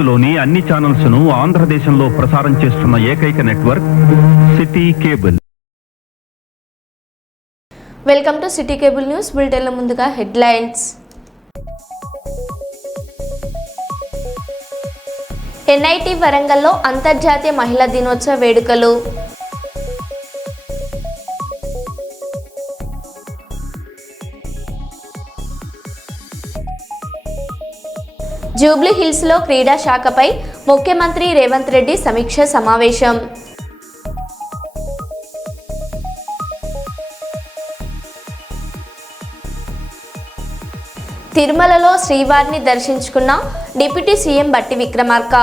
భారత్లోని అన్ని ఛానల్స్ ను ఆంధ్రదేశంలో ప్రసారం చేస్తున్న ఏకైక network city cable. Welcome to city cable news బులెటిన్ల ముందుగా హెడ్లైన్స్. ఎన్ఐటి వరంగల్లో అంతర్జాతీయ మహిళా దినోత్సవ వేడుకలు. జూబ్లీ హిల్స్ లో క్రీడా శాఖపై ముఖ్యమంత్రి రేవంత్ రెడ్డి సమీక్ష సమావేశం. తిరుమలలో శ్రీవారిని దర్శించుకున్న డిప్యూటీ సీఎం బట్టి విక్రమార్క.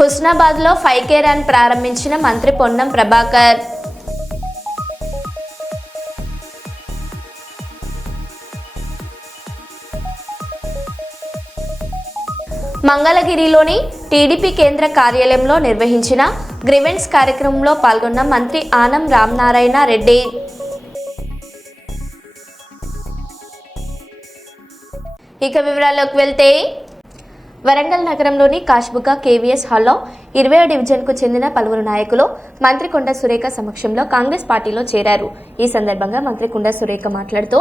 హుస్నాబాద్లో 5K రన్ ప్రారంభించిన మంత్రి పొన్నం ప్రభాకర్. మంగళగిరిలోని టీడీపీ కేంద్ర కార్యాలయంలో నిర్వహించిన గ్రీవెన్స్ కార్యక్రమంలో పాల్గొన్న మంత్రి ఆనం రామనారాయణ రెడ్డి. ఇక వివరాల్లోకి వెళ్తే వరంగల్ నగరంలోని కాష్బుగా కేవీఎస్ హాల్లో 20వ డివిజన్కు చెందిన పలువురు నాయకులు మంత్రి కొండ సురేఖ సమక్షంలో కాంగ్రెస్ పార్టీలో చేరారు. ఈ సందర్భంగా మంత్రి కొండ సురేఖ మాట్లాడుతూ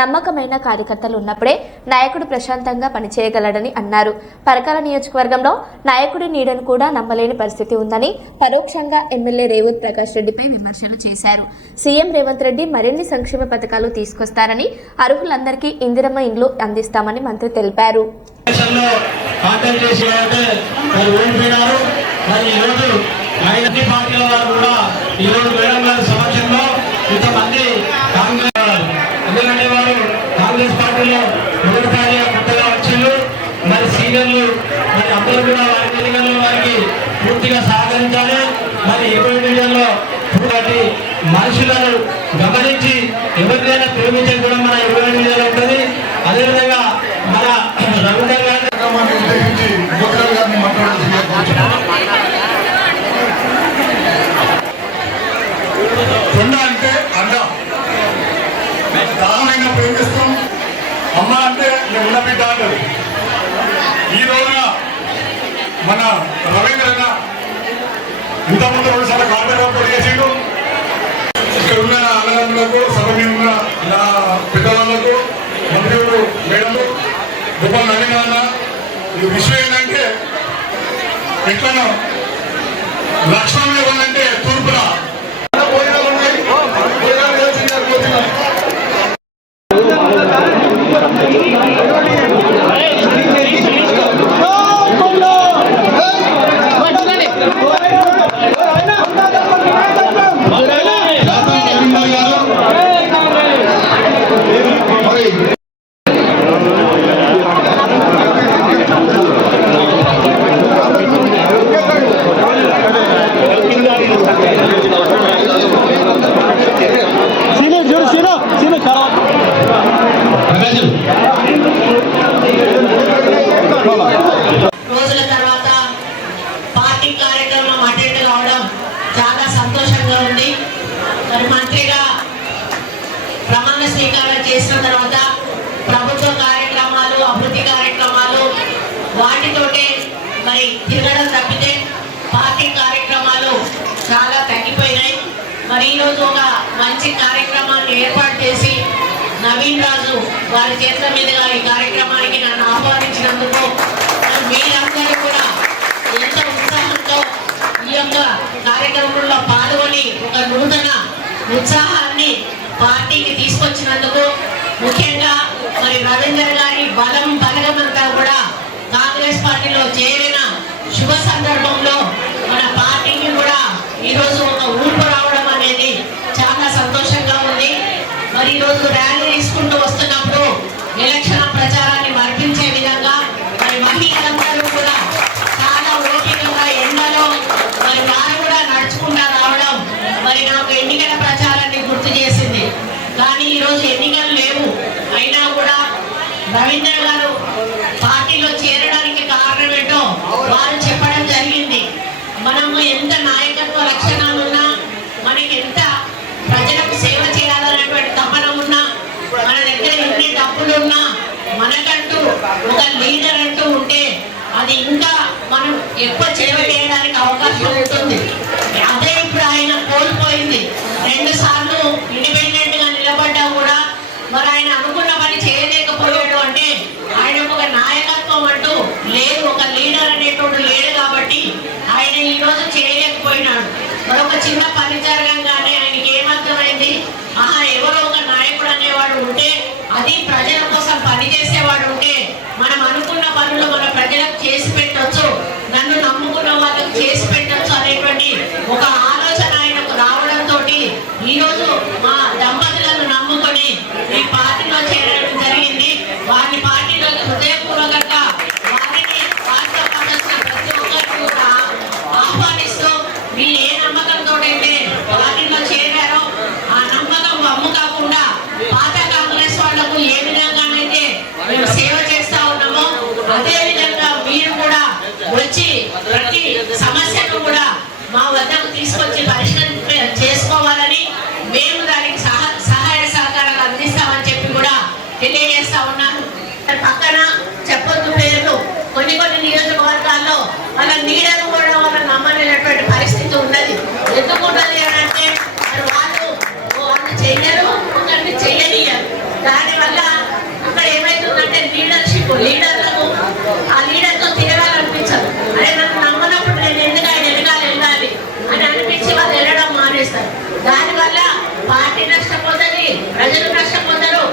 నమ్మకమైన కార్యకర్తలు ఉన్నప్పుడే నాయకుడు ప్రశాంతంగా పనిచేయగలడని అన్నారు. పరకాల నియోజకవర్గంలో నాయకుడి నీడను కూడా నమ్మలేని పరిస్థితి ఉందని పరోక్షంగా ఎమ్మెల్యే రేవంత్ ప్రకాష్ రెడ్డిపై విమర్శలు చేశారు. సీఎం రేవంత్ రెడ్డి మరిన్ని సంక్షేమ పథకాలు తీసుకొస్తారని, అర్హులందరికీ ఇందిరమ్మ ఇండ్లు అందిస్తామని మంత్రి తెలిపారు. పార్టీల వారు కూడా ఈరోజు మేడం గారి సమక్షంలో ఇంతమంది ఎందుకంటే వారు కాంగ్రెస్ పార్టీలో మొదటిసారిగా కొత్తగా వచ్చారు. మరి సీనియర్లు మరి అందరూ కూడా వారి ఎన్నికల్లో వారికి పూర్తిగా సహకరించాలి. మరి 20 డివిజన్లో మనుషులను గమనించి ఎవరికైనా ప్రేమించే కూడా మన 20 డివిజన్లో ఉంటుంది. అదేవిధంగా మన రవీందర్ గారి కొండ అంటే అన్న దారుణంగా ప్రేమిస్తాం. అమ్మ అంటే నేను ఉన్న బిడ్డ అంటారు. ఈ రోజున మన రవీంద్రన్న ఇంతకుముందు 2 సార్లు కార్పొరేట్ పోటీ చేసిండు. ఇక్కడ ఉన్న అన్నదమ్ములకు, సభ మీద ఉన్న నా పెద్దవాళ్ళకు, మంత్రులు, మేడలు, గొప్ప నవీన ఈ విషయం ఏంటంటే ఎట్లా లక్ష్మణ్ ఇవ్వాలంటే తూర్పున రోజుల తర్వాత పార్టీ కార్యక్రమం అటెండ్ కావడం చాలా సంతోషంగా ఉంది. మరి మంత్రిగా ప్రమాణ స్వీకారం చేసిన తర్వాత ప్రభుత్వ కార్యక్రమాలు, అభివృద్ధి కార్యక్రమాలు వాటితోటే మరి తిరగడం తప్పితే పార్టీ కార్యక్రమాలు చాలా తగ్గిపోయినాయి. మరి ఈరోజు ఒక మంచి కార్యక్రమాన్ని ఏర్పాటు చేసి నవీన్ రాజు వారి చేతుల మీదుగా ఈ కార్యక్రమానికి నన్ను ఆహ్వానించినందుకు మీరందరూ కూడా ఎంత ఉత్సాహంతో ఈ యొక్క కార్యక్రమంలో పాల్గొని ఒక నూతన ఉత్సాహాన్ని పార్టీకి తీసుకొచ్చినందుకు, ముఖ్యంగా మరి రవీందర్ గారి బలగమంతా కూడా కాంగ్రెస్ పార్టీలో చేరిన శుభ సందర్భంలో మన పార్టీకి కూడా ఈరోజు ఒక ఊపు రావడం అనేది చాలా సంతోషంగా ఉంది. మరి ఈరోజు ర్యాలీ తీసుకుంటూ వస్తున్నప్పుడు ఎలక్షన్ ప్రచారాన్ని మరిపించే విధంగా మరి మహిళలందరూ కూడా చాలా ఓపికగా ఎండలో మరి వారు కూడా నడుచుకుంటూ రావడం మరి నాకు ఎన్నికల ప్రచారాన్ని గుర్తు చేసింది. కానీ ఈరోజు ఎన్నికలు లేవు, అయినా కూడా రవీందర్ గారు పార్టీలో చేరడానికి కారణం ఏంటో వారు చెప్పడం జరిగింది. మనము ఎంత నాయకత్వ లక్షణాలు ఉన్నా, మనకి ఎంత ప్రజలకు సేవ చేయాలని ఒక లీడర్ అంటూ ఉంటే అది ఇంకా మనం ఎక్కువ సేవ చేయడానికి అవకాశం ఉంటుంది. అదే ఇప్పుడు ఆయన కోల్పోయింది. 2 సార్లు ఇండిపెండెంట్ గా నిలబడ్డా కూడా మరి ఆయన అనుకున్న పని చేయలేకపోయాడు అంటే ఆయన ఒక నాయకత్వం అంటూ లేదు, ఒక లీడర్ అనేటోడు లేడు కాబట్టి ఆయన ఈ రోజు చేయలేకపోయినాడు. మరొక చిన్న పని జరగంగానే ఆయనకి ఏమర్థమైంది, ఎవరో ఒక నాయకుడు అనేవాడు ఉంటే, అది ప్రజల కోసం పనిచేసేవాడు ఉంటే మనం అనుకున్న పనులు మన ప్రజలకు చేసి పెట్టొచ్చు, నన్ను నమ్ముకున్న వాళ్ళకు చేసి పెట్టొచ్చు అనేటువంటి ఒక ఆలోచన ఆయనకు రావడంతో ఈరోజు మా దంపతులను నమ్ముకొని ఈ పార్టీలో చేరడం జరిగింది. వారిని పార్టీలో హృదయపూర్వకంగా వారిని వారితో పాల్గొన్న ప్రతి ఒక్కరిని కూడా ఆహ్వానిస్తూ వీళ్ళు ఏ నమ్మకంతో అయితే పార్టీలో చేరారో ఆ నమ్మకం వమ్ము కాకుండా పాత కాంగ్రెస్ వాళ్లకు ఏ విధంగానైతే మేము సేవ చేస్తా ఉన్నామో అదే విధంగా మీరు కూడా వచ్చి ప్రతి సమస్యను కూడా మా వద్దకు తీసుకొచ్చి పరిష్కారం చేసుకోవాలని మేము దానికి సహాయ సహకారాలు అందిస్తామని చెప్పి కూడా తెలియజేస్తా ఉన్నాను. పక్కన చెప్పొద్దు పేర్లు, కొన్ని నియోజకవర్గాల్లో వాళ్ళ నీడను కూడా వాళ్ళ నమ్మలేనటువంటి పరిస్థితి ఉన్నది. ఎందుకు ఉన్నది అని అంటే వాళ్ళు చెయ్యరు, ఒకరిని చెయ్యనియరు. దానివల్ల అక్కడ ఏమైతుందంటే లీడర్లకు ఆ లీడర్తో తిరగాలనిపించదు. అదే నన్ను నమ్మనప్పుడు నేను ఎందుకు ఆయన వెళ్ళాలి అని అనిపించి వాళ్ళు వెళ్ళడం మానేస్తారు. దానివల్ల పార్టీ నష్టపోతుంది, ప్రజలు నష్టపోతారు.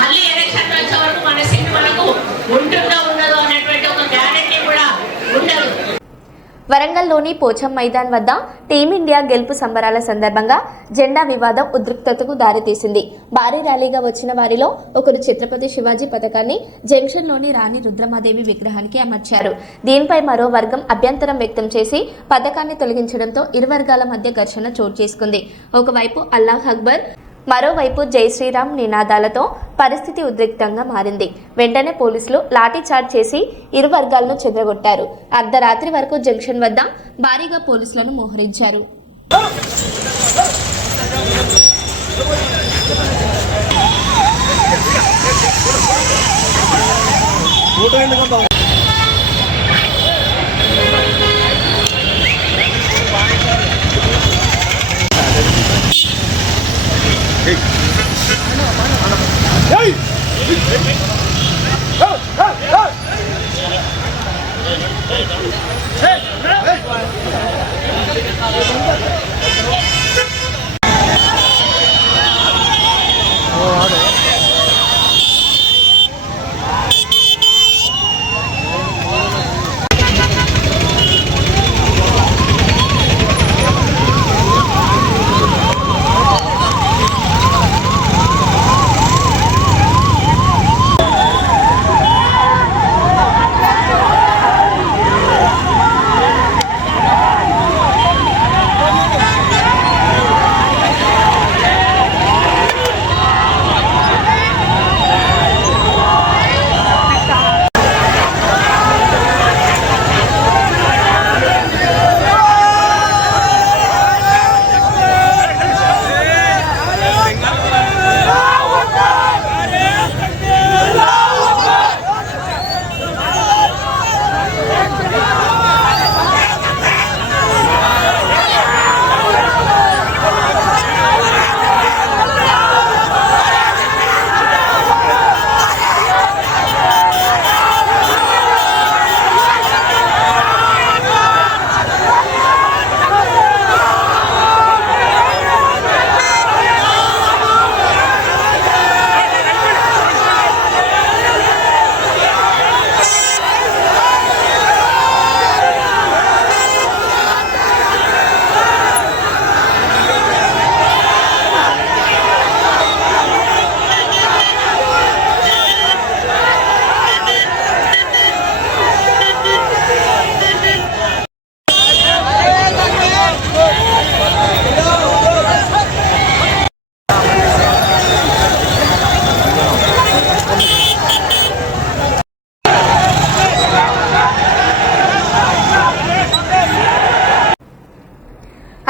మళ్ళీ ఎలక్షన్ వచ్చే వరకు మన సీట్ మనకు ఉంటుందో ఉండదో అనేటువంటి ఒక గ్యారెంటీ కూడా ఉండదు. వరంగల్లోని పోచం మైదాన్ వద్ద టీమిండియా గెలుపు సంబరాల సందర్భంగా జెండా వివాదం ఉద్రిక్తతకు దారితీసింది. భారీ ర్యాలీగా వచ్చిన వారిలో ఒకరు ఛత్రపతి శివాజీ పథకాన్ని జంక్షన్లోని రాణి రుద్రమాదేవి విగ్రహానికి అమర్చారు. దీనిపై మరో వర్గం అభ్యంతరం వ్యక్తం చేసి పథకాన్ని తొలగించడంతో ఇరు వర్గాల మధ్య ఘర్షణ చోటు చేసుకుంది. ఒకవైపు అల్లాహ్ అక్బర్, మరోవైపు జై శ్రీరామ్ నినాదాలతో పరిస్థితి ఉద్రిక్తంగా మారింది. వెంటనే పోలీసులు లాఠీచార్జ్ చేసి ఇరు వర్గాలను చెదరగొట్టారు. అర్ధరాత్రి వరకు జంక్షన్ వద్ద భారీగా పోలీసులను మోహరించారు.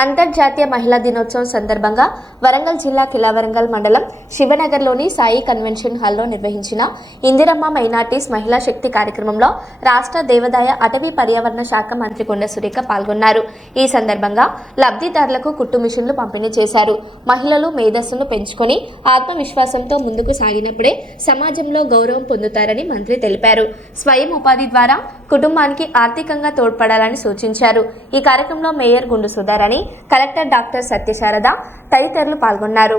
అంతర్జాతీయ మహిళా దినోత్సవం సందర్భంగా వరంగల్ జిల్లా కిలావరంగల్ మండలం శివనగర్లోని సాయి కన్వెన్షన్ హాల్లో నిర్వహించిన ఇందిరమ్మ మైనార్టీస్ మహిళా శక్తి కార్యక్రమంలో రాష్ట్ర దేవాదాయ అటవీ పర్యావరణ శాఖ మంత్రి కొండ సురేఖ పాల్గొన్నారు. ఈ సందర్భంగా లబ్ధిదారులకు కుట్టు మిషన్లు పంపిణీ చేశారు. మహిళలు మేధస్సును పెంచుకొని ఆత్మవిశ్వాసంతో ముందుకు సాగినప్పుడే సమాజంలో గౌరవం పొందుతారని మంత్రి తెలిపారు. స్వయం ఉపాధి ద్వారా కుటుంబానికి ఆర్థికంగా తోడ్పడాలని సూచించారు. ఈ కార్యక్రమంలో మేయర్ గుండు సుధారాణి, కలెక్టర్ డాక్టర్ సత్యశారద తదితరులు పాల్గొన్నారు.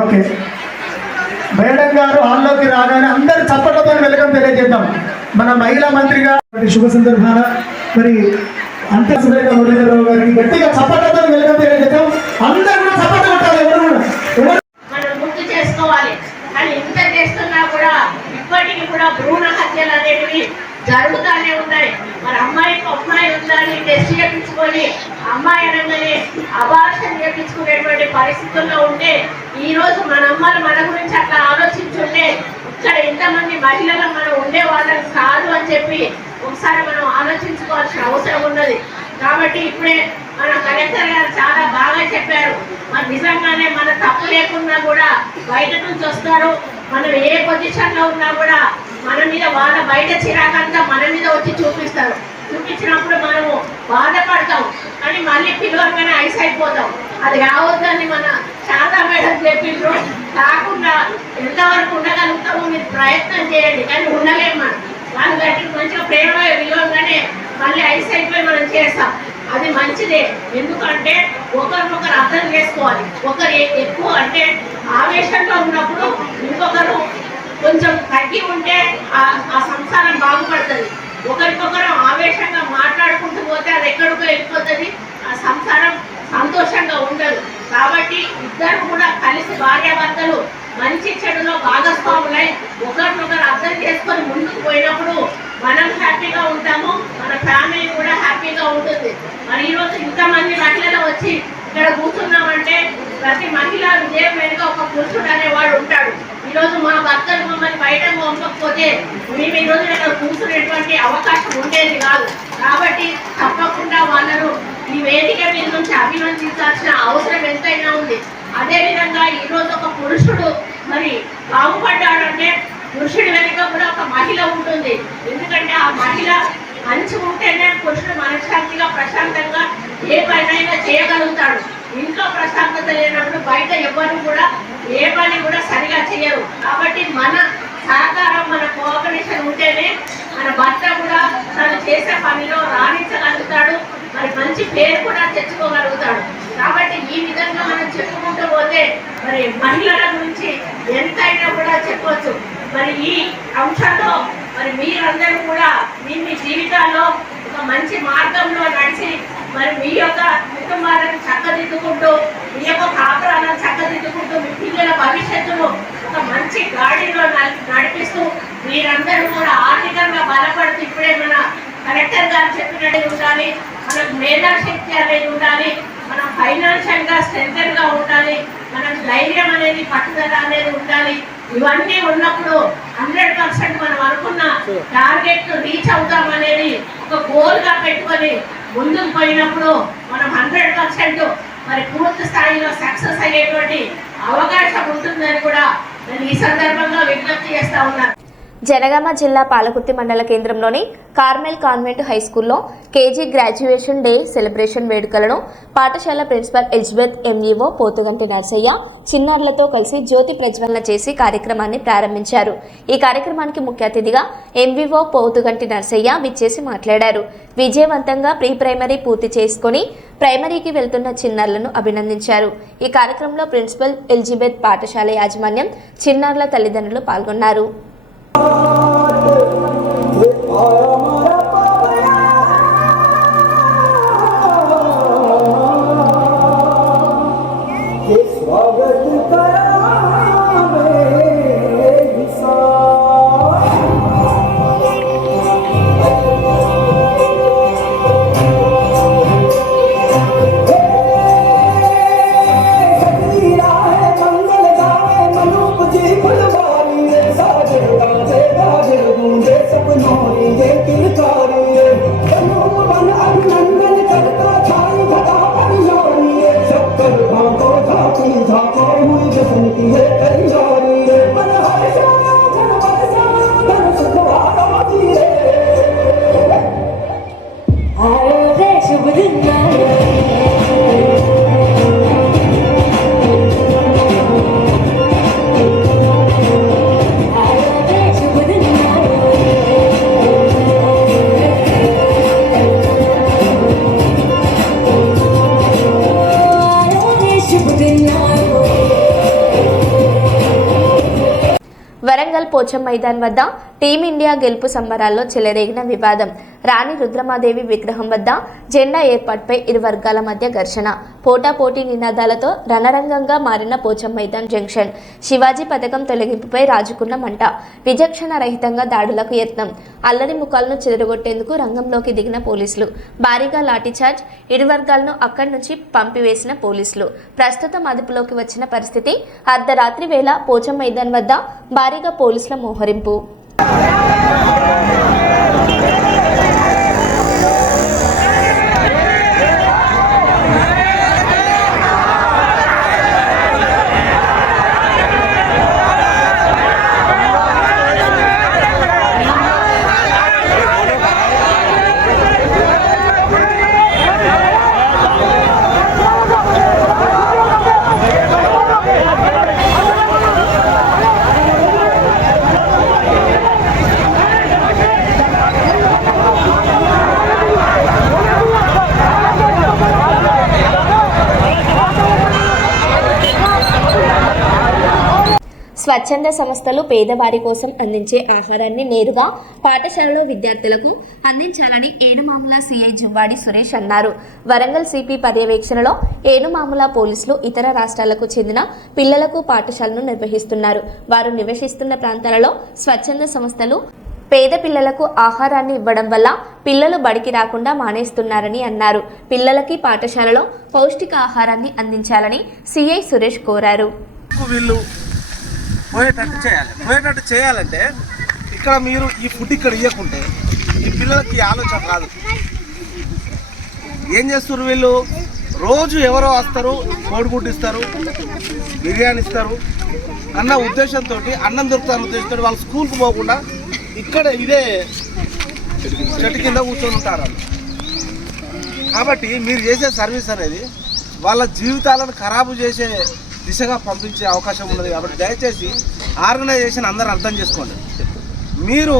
ఓకే, మేడం గారు హాల్లోకి రాగానే అందరు చప్పట్లతో వెల్కమ్ తెలియజేద్దాం. మన మహిళా మంత్రిగా శుభ సందర్భాన మరి అంతే సురేఖ మురళీధరరావు గారికి గట్టిగా చప్పట్లతో వెల్కమ్ తెలియజేద్దాం. అందరూ కూడా చప్పట్లు కొట్టాలి. మనం గుర్తు చేసుకోవాలి. కానీ ఇంత చేస్తున్నా కూడా ఇప్పటికీ కూడా భ్రూణ హత్యలు అనేటివి జరుగుతూనే ఉన్నాయి. మరి అమ్మాయి ఉందని టెస్ట్ చేయించుకొని అమ్మాయి అనగానే అబార్షన్ చేయించుకునేటువంటి పరిస్థితుల్లో ఉంటే ఈ రోజు మన అమ్మలు మన గురించి అట్లా ఆలోచించుంటే ఇక్కడ ఎంతమంది మహిళలు మనం ఉండే వాళ్ళకి కాదు అని చెప్పి ఒకసారి మనం ఆలోచించుకోవాల్సిన అవసరం ఉన్నది. కాబట్టి ఇప్పుడే మన కలెక్టర్ గారు చాలా బాగా చెప్పారు. మరి నిజంగానే మన తప్పు లేకున్నా కూడా బయట నుంచి వస్తారు. మనం ఏ పొజిషన్ లో ఉన్నా కూడా మన మీద వాళ్ళ బయట చిరాకంతా మన మీద వచ్చి చూపిస్తారు. చూపించినప్పుడు మనము బాధపడతాం, కానీ మళ్ళీ పిలవగానే ఐస్ అయిపోతాం. అది రావద్దని మన శారదా మేడం చెప్పిండ్రు. కాకుండా ఎంతవరకు ఉండగలుగుతామో మీరు ప్రయత్నం చేయండి, కానీ ఉండలేము. మనం వాళ్ళు గట్టి మంచిగా ప్రేమ విలువగానే మళ్ళీ ఐస్ అయిపోయి మనం చేస్తాం. అది మంచిదే. ఎందుకంటే ఒకరినొకరు అర్థం చేసుకోవాలి. ఒకరు ఎక్కువ అంటే ఆవేశంలో ఉన్నప్పుడు ఇంకొకరు కొంచెం తగ్గి ఉంటే ఆ సంసారం బాగుపడుతుంది. ఒకరికొకరు ఆవేశంగా మాట్లాడుకుంటూ పోతే అది ఎక్కడికో వెళ్ళిపోతుంది. ఆ సంసారం సంతోషంగా ఉండదు. కాబట్టి ఇద్దరు కూడా కలిసి భార్యాభర్తలు మంచి చెడులో భాగస్వాములై ఒకరినొకరు అర్థం చేసుకొని ముందుకు పోయినప్పుడు మనం హ్యాపీగా ఉంటాము, మన ఫ్యామిలీ కూడా హ్యాపీగా ఉంటుంది. మరి ఈరోజు ఇంతమంది మహిళలు వచ్చి ఇక్కడ కూర్చున్నామంటే ప్రతి మహిళ విజయం వెనుక ఒక పురుషుడు అనేవాడు ఉంటాడు. ఈరోజు మా భర్తలు మమ్మల్ని బయటకు పంపకపోతే మేము ఈరోజు ఇక్కడ కూర్చునేటువంటి అవకాశం ఉండేది కాదు. కాబట్టి తప్పకుండా వాళ్ళను ఈ వేదిక మీద నుంచి అభినందించాల్సిన అవసరం ఎంతైనా ఉంది. అదేవిధంగా ఈరోజు ఒక పురుషుడు మరి బాగుపడ్డాడంటే పురుషుడి వెనుక కూడా ఒక మహిళ ఉంటుంది. ఎందుకంటే ఆ మహిళ మంచి ఉంటేనే పురుషుడు మనశ్శాంతిగా ప్రశాంతంగా ఏ పనైనా చేయగలుగుతాడు. ఇంట్లో ప్రశాంతత లేనప్పుడు బయట ఎవరు కూడా ఏ పని కూడా సరిగా చేయరు. కాబట్టి మన సహకారం, మన కోఆపరేషన్ ఉంటేనే మన భర్త కూడా తను చేసే పనిలో రాణించగలుగుతాడు. మరి మంచి పేరు కూడా తెచ్చుకోగలుగుతాడు. కాబట్టి ఈ విధంగా మనం చెప్పుకుంటూ పోతే మరి మహిళల గురించి ఎంతైనా కూడా చెప్పవచ్చు. మరి ఈ అంశంలో మరి మీరందరూ కూడా మీ జీవితాల్లో ఒక మంచి మార్గంలో నడిచి మరి మీ యొక్క కుటుంబాలను చక్కదిద్దుకుంటూ, మీ యొక్క కాపురాలను చక్కదిద్దుకుంటూ, మీ పిల్లల భవిష్యత్తును ఒక మంచి గాడిలో నడిపిస్తూ మీరందరూ కూడా ఆర్థికంగా బలపడుతూ ఇప్పుడే మన కలెక్టర్ గారు చెప్పినట్టు ఉండాలి. మనకు మేధాశక్తి అనేది ఉండాలి. మనం ఫైనాన్షియల్ గా స్ట్రెంథెన్ గా ఉండాలి. మనకు ధైర్యం అనేది, పట్టుదల అనేది ఉండాలి. ఇవన్నీ ఉన్నప్పుడు 100% మనం అనుకున్న టార్గెట్ రీచ్ అవుతాం అనేది ఒక గోల్ గా పెట్టుకొని ముందుకు పోయినప్పుడు మనం 100% మరి పూర్తి స్థాయిలో సక్సెస్ అయ్యేటువంటి అవకాశం ఉంటుందని కూడా నేను ఈ సందర్భంగా విజ్ఞప్తి చేస్తా ఉన్నాను. జనగామ జిల్లా పాలకుర్తి మండల కేంద్రంలోని కార్మెల్ కాన్వెంట్ హైస్కూల్లో కేజీ గ్రాడ్యుయేషన్ డే సెలబ్రేషన్ వేడుకలను పాఠశాల principal Elizabeth, MEO Pothuganti Narsaiah చిన్నారులతో కలిసి జ్యోతి ప్రజ్వలన చేసి కార్యక్రమాన్ని ప్రారంభించారు. ఈ కార్యక్రమానికి ముఖ్య అతిథిగా ఎంఈఓ పోతుగంటి నర్సయ్య విచ్చేసి మాట్లాడారు. విజయవంతంగా ప్రీ ప్రైమరీ పూర్తి చేసుకుని ప్రైమరీకి వెళ్తున్న చిన్నారులను అభినందించారు. ఈ కార్యక్రమంలో ప్రిన్సిపల్ ఎలిజబెత్, పాఠశాల యాజమాన్యం, చిన్నారుల తల్లిదండ్రులు పాల్గొన్నారు. వరంగల్ పోచం మైదాన్ వద్ద టీమిండియా గెలుపు సంబరాల్లో చెలరేగిన వివాదం. రాణి రుద్రమాదేవి విగ్రహం వద్ద జెండా ఏర్పాటుపై ఇరు వర్గాల మధ్య ఘర్షణ. పోటాపోటీ నినాదాలతో రణరంగంగా మారిన పోచం మైదాన్ జంక్షన్. శివాజీ పథకం తొలగింపుపై రాజుకున్న మంట. విచక్షణ రహితంగా దాడులకు యత్నం. అల్లరి ముఖాలను చెదరగొట్టేందుకు రంగంలోకి దిగిన పోలీసులు. భారీగా లాఠీచార్జ్. ఇరు వర్గాలను అక్కడి నుంచి పంపివేసిన పోలీసులు. ప్రస్తుతం అదుపులోకి వచ్చిన పరిస్థితి. అర్ధరాత్రి వేళ పోచం మైదాన్ వద్ద భారీగా పోలీసుల మోహరింపు. స్వచ్ఛంద సంస్థలు పేదవారి కోసం అందించే ఆహారాన్ని నేరుగా పాఠశాలలో విద్యార్థులకు అందించాలని ఏనుమాముల సిఐ జువ్వాడి సురేష్ అన్నారు. వరంగల్ సిపి పర్యవేక్షణలో ఏనుమాముల పోలీసులు ఇతర రాష్ట్రాలకు చెందిన పిల్లలకు పాఠశాలను నిర్వహిస్తున్నారు. వారు నివసిస్తున్న ప్రాంతాలలో స్వచ్ఛంద సంస్థలు పేద పిల్లలకు ఆహారాన్ని ఇవ్వడం వల్ల పిల్లలు బడికి రాకుండా మానేస్తున్నారని అన్నారు. పిల్లలకి పాఠశాలలో పౌష్టిక ఆహారాన్ని అందించాలని సిఐ సురేష్ కోరారు. పోయేటట్టు చేయాలంటే ఇక్కడ మీరు ఈ ఫుడ్ ఇక్కడ ఇవ్వకుంటే ఈ పిల్లలకి ఆలోచన రాదు. ఏం చేస్తారు వీళ్ళు? రోజు ఎవరో వస్తారు, కోడిగుడ్డు ఇస్తారు, బిర్యానీ ఇస్తారు అన్న ఉద్దేశంతో, అన్నం దొరుకుతారన్న ఉద్దేశంతో వాళ్ళు స్కూల్కి పోకుండా ఇక్కడ ఇదే చెట్టు కింద కూర్చొని ఉంటారు వాళ్ళు. కాబట్టి మీరు చేసే సర్వీస్ అనేది వాళ్ళ జీవితాలను ఖరాబు చేసే దిశగా పంపించే అవకాశం ఉన్నది. కాబట్టి దయచేసి ఆర్గనైజేషన్ అందరూ అర్థం చేసుకోండి. మీరు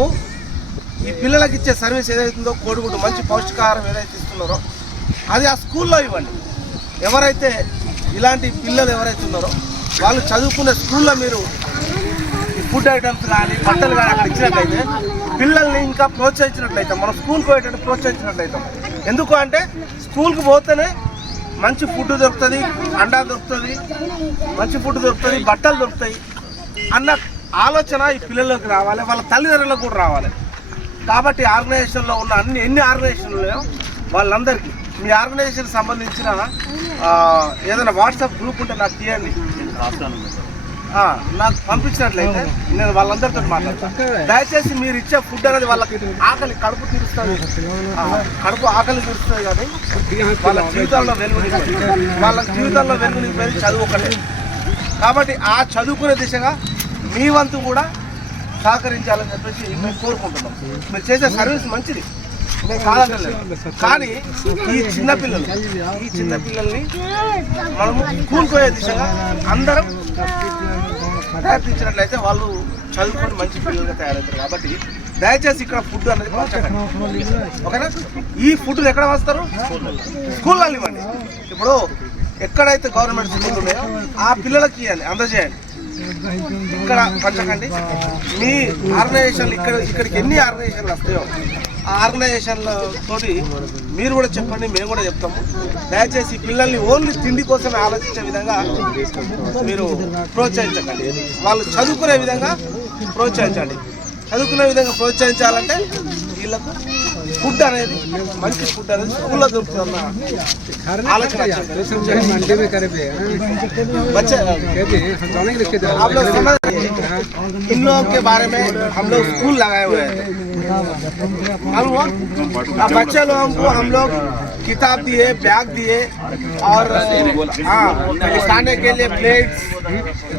ఈ పిల్లలకి ఇచ్చే సర్వీస్ ఏదైతుందో, కోడిగుడ్డు మంచి పౌష్టికాహారం ఏదైతే ఇస్తున్నారో అది ఆ స్కూల్లో ఇవ్వండి. ఎవరైతే ఇలాంటి పిల్లలు ఎవరైతే ఉన్నారో వాళ్ళు చదువుకునే స్కూల్లో మీరు ఫుడ్ ఐటమ్స్ కానీ బట్టలు కానీ అక్కడ ఇచ్చినట్లయితే పిల్లల్ని ఇంకా ప్రోత్సహించినట్లయితే, మనం స్కూల్కి పోయేటట్టు ప్రోత్సహించినట్లయితే. ఎందుకు అంటే స్కూల్కి పోతేనే మంచి ఫుడ్ దొరుకుతుంది, అండా దొరుకుతుంది, మంచి ఫుడ్ దొరుకుతుంది, బట్టలు దొరుకుతాయి అన్న ఆలోచన ఈ పిల్లల్లోకి రావాలి, వాళ్ళ తల్లిదండ్రులకు కూడా రావాలి. కాబట్టి ఆర్గనైజేషన్లో ఉన్న ఎన్ని ఆర్గనైజేషన్లు ఉన్నాయో వాళ్ళందరికీ మీ ఆర్గనైజేషన్ సంబంధించిన ఏదైనా వాట్సాప్ గ్రూప్ ఉంటే నాకు తీయండి, నాకు పంపించినట్లయితే నేను వాళ్ళందరితో మాట్లాడతాను. దయచేసి మీరు ఇచ్చే ఫుడ్ అనేది వాళ్ళకి కడుపు తీరుస్తుంది, ఆకలి తీరుస్తుంది, కానీ వాళ్ళ జీవితాల్లో వెలుగు నింపేది చదువు ఒకటే. కాబట్టి ఆ చదువుకునే దిశగా మీ వంతు కూడా సహకరించాలని చెప్పేసి మేము కోరుకుంటున్నాం. మీరు చేసే సర్వీస్ మంచిది, మేము కాదంటలేదు. కానీ ఈ చిన్నపిల్లల్ని మనము కూలిపోయే దిశగా అందరం ప్రయత్నించినట్లయితే వాళ్ళు చదువుకొని మంచి పిల్లలుగా తయారవుతారు. కాబట్టి దయచేసి ఇక్కడ ఫుడ్ అనేది ఓకేనా? ఈ ఫుడ్ ఎక్కడ వస్తారు? స్కూల్లో ఇవ్వండి. ఇప్పుడు ఎక్కడైతే గవర్నమెంట్ స్కూల్ ఉన్నాయో ఆ పిల్లలకి ఇవ్వండి, అందజేయండి. ఇక్కడ పంచకండి. మీ ఆర్గనైజేషన్ ఇక్కడికి ఎన్ని ఆర్గనైజేషన్లు వస్తాయో ఆ ఆర్గనైజేషన్ల తోటి మీరు కూడా చెప్పండి, మేము కూడా చెప్తాము. దయచేసి పిల్లల్ని ఓన్లీ తిండి కోసమే ఆలోచించే విధంగా మీరు ప్రోత్సహించకండి. వాళ్ళు చదువుకునే విధంగా ప్రోత్సహించండి. చదువుకునే విధంగా ప్రోత్సహించాలంటే వీళ్ళకు ఫుడ్ అనేది మంచి ఫుడ్ అనేది స్కూల్లో దొరుకుతున్న ఆలోచన. आप लोग समझ इन लोगों के बारे में हम लोग स्कूल लगाए हुए हैं। अब बच्चे लोगों को हम लोग किताब दिए, बैग दिए और हाँ खाने के लिए प्लेट्स,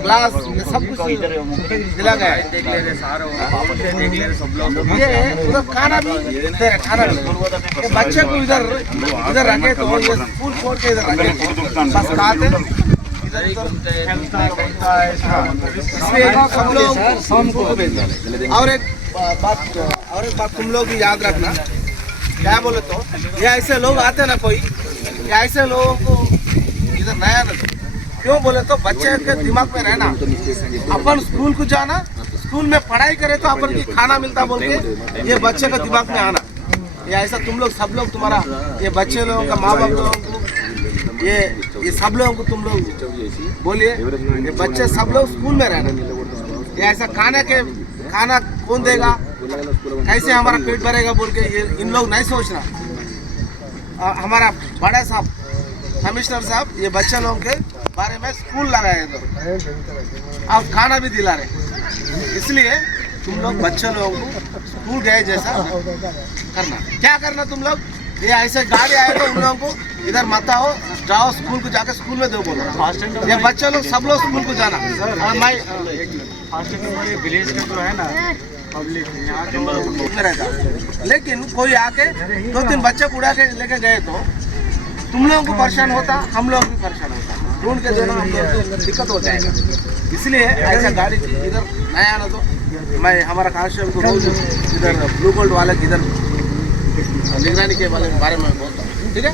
ग्लास, सब कुछ दिला गया है। ये उधर खाना भी दे, खाना भी बच्चे को इधर रखे तो ये स्कूल छोड़ के इधर रखे बस खाते इसलिए हम लोग और एक बात तुम लोग भी याद रखना, क्या बोले तो ये ऐसे लोग आते ना कोई, ये ऐसे लोगों को इधर नया ना दो। क्यों बोले तो बच्चे के दिमाग में रहना, अपन स्कूल को जाना, स्कूल में पढ़ाई करे तो अपन की खाना मिलता बोल के ये बच्चे का दिमाग में आना। ये ऐसा तुम लोग सब लोग तुम्हारा ये बच्चे लोगों का माँ बाप लोगों को ये सब लोगों को तुम लोग बोलिए ये बच्चे सब लोग स्कूल में रहना। ये ऐसा खाना कौन देगा, कैसे हमारा पेट भरेगा बोल के ये इन लोग नहीं सोचना। हमारा बड़ा साहब कमिश्नर साहब ये बच्चे लोगों के बारे में स्कूल लगाए तो और खाना भी दिला रहे, इसलिए तुम लोग बच्चे लोगों को स्कूल गए जैसा करना। क्या करना तुम लोग, ये ऐसे गाड़ी आए तो उन लोगों को इधर मत आओ, जाओ स्कूल को जाकर स्कूल में दो बोलो। ये बच्चे लोग सब लोग स्कूल को जाना। विलेज का जो है ना पब्लिक लेकिन कोई आके 2-3 बच्चे उड़ा के लेके गए तो तुम लोगों को परेशान होता, हम लोग भी परेशान होता, ढूंढ के देना हम लोग को दिक्कत हो जाएगा। इसलिए ऐसा गाड़ी इधर नया आना तो मैं हमारा कांस्टेबल को रोज इधर ब्लू गोल्ड वाले इधर निगरानी के बारे में बोलता हूँ, ठीक है।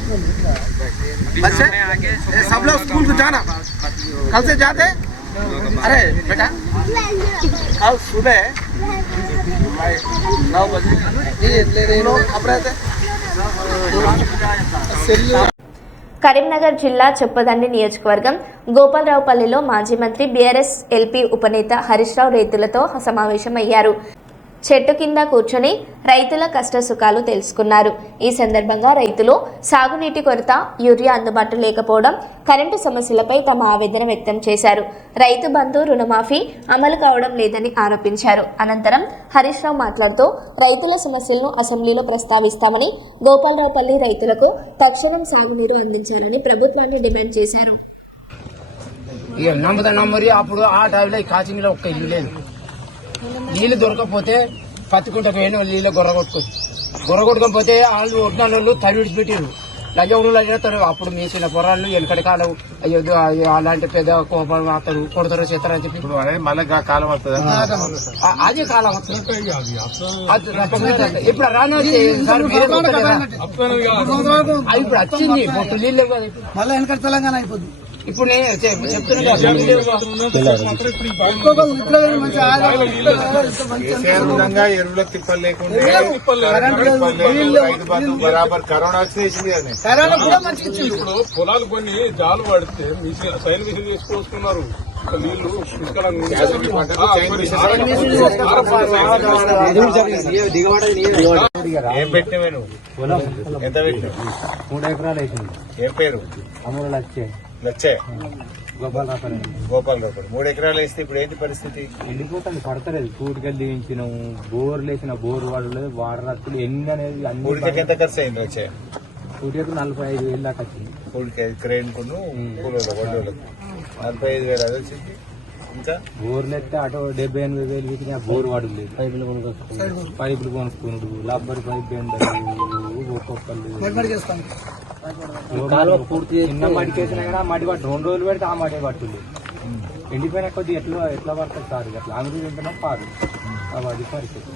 बच्चे सब लोग स्कूल को जाना, कल से जाते। अरे बेटा कल सुबह 9 बजे लोग अब रहते। కరీంనగర్ జిల్లా చొప్పదండి నియోజకవర్గం గోపాలరావుపల్లిలో మాజీ మంత్రి బీఆర్ఎస్ ఎల్పీ ఉపనేత హరీష్ రావు రైతులతో సమావేశమయ్యారు. చెట్టు కింద కూర్చొని రైతుల కష్ట సుఖాలు తెలుసుకున్నారు. ఈ సందర్భంగా రైతులు సాగునీటి కొరత, యూరియా అందుబాటు లేకపోవడం, కరెంటు సమస్యలపై తమ ఆవేదన వ్యక్తం చేశారు. రైతు బంధు రుణమాఫీ అమలు కావడం లేదని ఆరోపించారు. అనంతరం హరీష్ రావు మాట్లాడుతూ రైతుల సమస్యలను అసెంబ్లీలో ప్రస్తావిస్తామని, గోపాలరావుపల్లి రైతులకు తక్షణం సాగునీరు అందించాలని ప్రభుత్వాన్ని డిమాండ్ చేశారు. అప్పుడు ఆ టైంలో ఈ కాచింగ్లో ఒక్క ఇల్లు లేదు. నీళ్లు దొరకకపోతే పత్తికుంటకు పోయిన నీళ్ళు గొర్రగొట్టుకపోతే వాళ్ళు ఒడ్డిన వాళ్ళు తడి విడిచిపెట్టారు. లజవులు అడిగినారు. అప్పుడు మీ చిన్న పొరాళ్ళు వెనకటి కాలం అయ్యో అలాంటి పెద్ద కోపం అతడు కొడతారో చేస్తారని చెప్పి మళ్ళీ కాలం వస్తుంది. అదే కాలం వస్తుంది. ఇప్పుడు రాను ఇప్పుడు వచ్చింది పొట్టు నీళ్ళు మళ్ళీ వెనకటి తెలంగాణ అయిపోతుంది. ఇప్పుడు నేను చెప్తున్నా ఎరువుల తిప్పలు లేకుండా బరాబర్ కరోనా వచ్చేసింది. ఇప్పుడు పొలాలు కొన్ని జాలు పడితే సైన్ మిషన్ చేసుకొస్తున్నారు. నీళ్లు ఏం పెట్టినవే నువ్వు? ఎంత పెట్టినావు? 3 ఎకరాలు వేసింది. ఏం పేరు? అమలు లచ్చే గోపాలరావు. 3 ఎకరాలు వేస్తే ఇప్పుడు ఏంటి పరిస్థితి? ఎండిపోతుంది, పడతలేదు. కూటికలు దించినాం, బోర్లు వేసిన బోర్ వాళ్ళు వాటర్ రత్తులు ఎన్ని అనేది అన్ని. కూడికి ఎంత ఖర్చు అయింది? వచ్చే కూటికి 45,000 దాకా వచ్చింది. కూడికి క్రెయిన్ కొను కూలీలకు 45,000 అది వచ్చింది. ఇంకా బోర్లు ఎత్తే అటు 70-80,000 పెట్టిన బోర్ వాడు లేదు. పైపులు కొనుక్కున్నాడు, రబ్బర్ పైప్ ఒక్కొక్కళ్ళు చిన్న మడికేసినా కానీ ఆ మడి పట్టు 2 రోజులు పెడితే ఆ మడి పట్టుంది. ఎండిపోయిన కొద్దిగా ఎట్లా పడుతుంది సార్? అట్లా అంగడి తింటున్నాం పారు అది పరిస్థితి.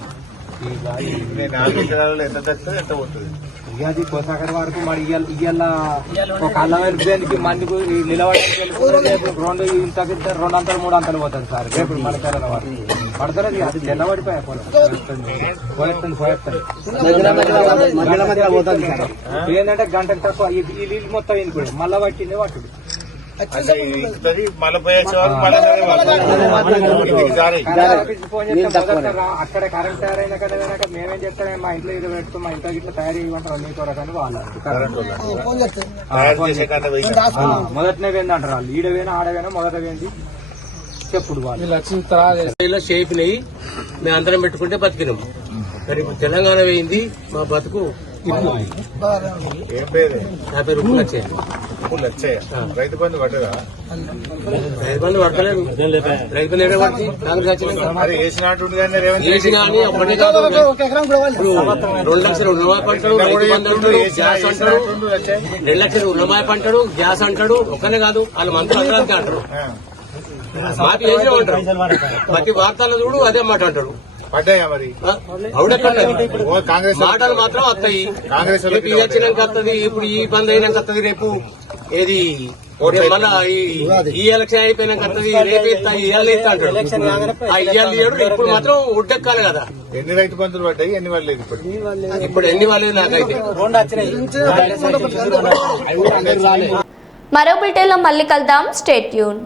నేను 4 ఎకరాలలో ఎంత దక్కుతుంది ఎంత పోతుంది అది కోసాగర్ వరకు మరి ఇవాళ ఒక అల్లం వెళ్ళిపోయేందుకు మందికి నిలబడి రెండు ఇంతకి 2 అంతలు 3 అంతలు పోతుంది సార్ రేపు మడతారు పడతారు అది తెల్లబడిపోయా ఏంటంటే గంటకు తక్కువ ఈ నీళ్ళు మొత్తం ఎందుకు మళ్ళా పట్టింది పట్టుడు అక్కడ కరెంట్ తయారైన కదా మేమేం చెప్తాం మా ఇంట్లో ఇది పెట్టుకో మా ఇంట్లో ఇట్లా తయారు చేయమంటారు నీ కొరకని వాళ్ళు మొదటనే వేంది అంటారు వాళ్ళు ఈడవేనా ఆడవేనా మొదట వేంది చెప్పుడు వాళ్ళు షేపులై మేము అందరం పెట్టుకుంటే బతికినాం కానీ ఇప్పుడు తెలంగాణ వేయింది మా బతుకు ఏం పేరు 50 రూపాయలు వచ్చాయి వచ్చాయి రైతు బంధు పడ్డదా రైతు బంధు పడతలేదు రైతు బంధు ఏడా పడుతుంది కాంగ్రెస్ మరి వేసినట్టు వేసినా అని అప్పటి కాదు ఇప్పుడు 2 లక్షలు రుణమాఫీ అంటాడు రైతు బంధు అంటాడు గ్యాస్ అంటాడు 2 లక్షలు రుణమాఫీ అంటాడు గ్యాస్ అంటాడు ఒక్కనే కాదు వాళ్ళ మంత్రులు అందరికీ అంటారు మాకు చేసిన అంటారు ప్రతి వార్తల్లో చూడు అదే మాట అంటాడు పడ్డాయా మరి కాంగ్రెస్ మాటలు మాత్రం వస్తాయి కాంగ్రెస్ రేపు వచ్చినాక వస్తుంది ఇప్పుడు ఈ బంద్ అయినాక వస్తుంది రేపు ఏది మళ్ళా ఈ ఎలక్షన్ అయిపోయినాక వస్తుంది రేపు ఇవాళ ఇస్తా అంటాడు ఆ ఇవాళ ఇయ్యాడు ఇప్పుడు మాత్రం ఉడ్డెక్కాలి కదా ఎన్ని రైతు బంధులు పడ్డాయి ఎన్ని వాళ్ళు లేదు ఇప్పుడు ఎన్ని వాళ్ళేది నాకైతే మరో బులెటిన్లో మళ్ళీ కలుద్దాం. Stay tune.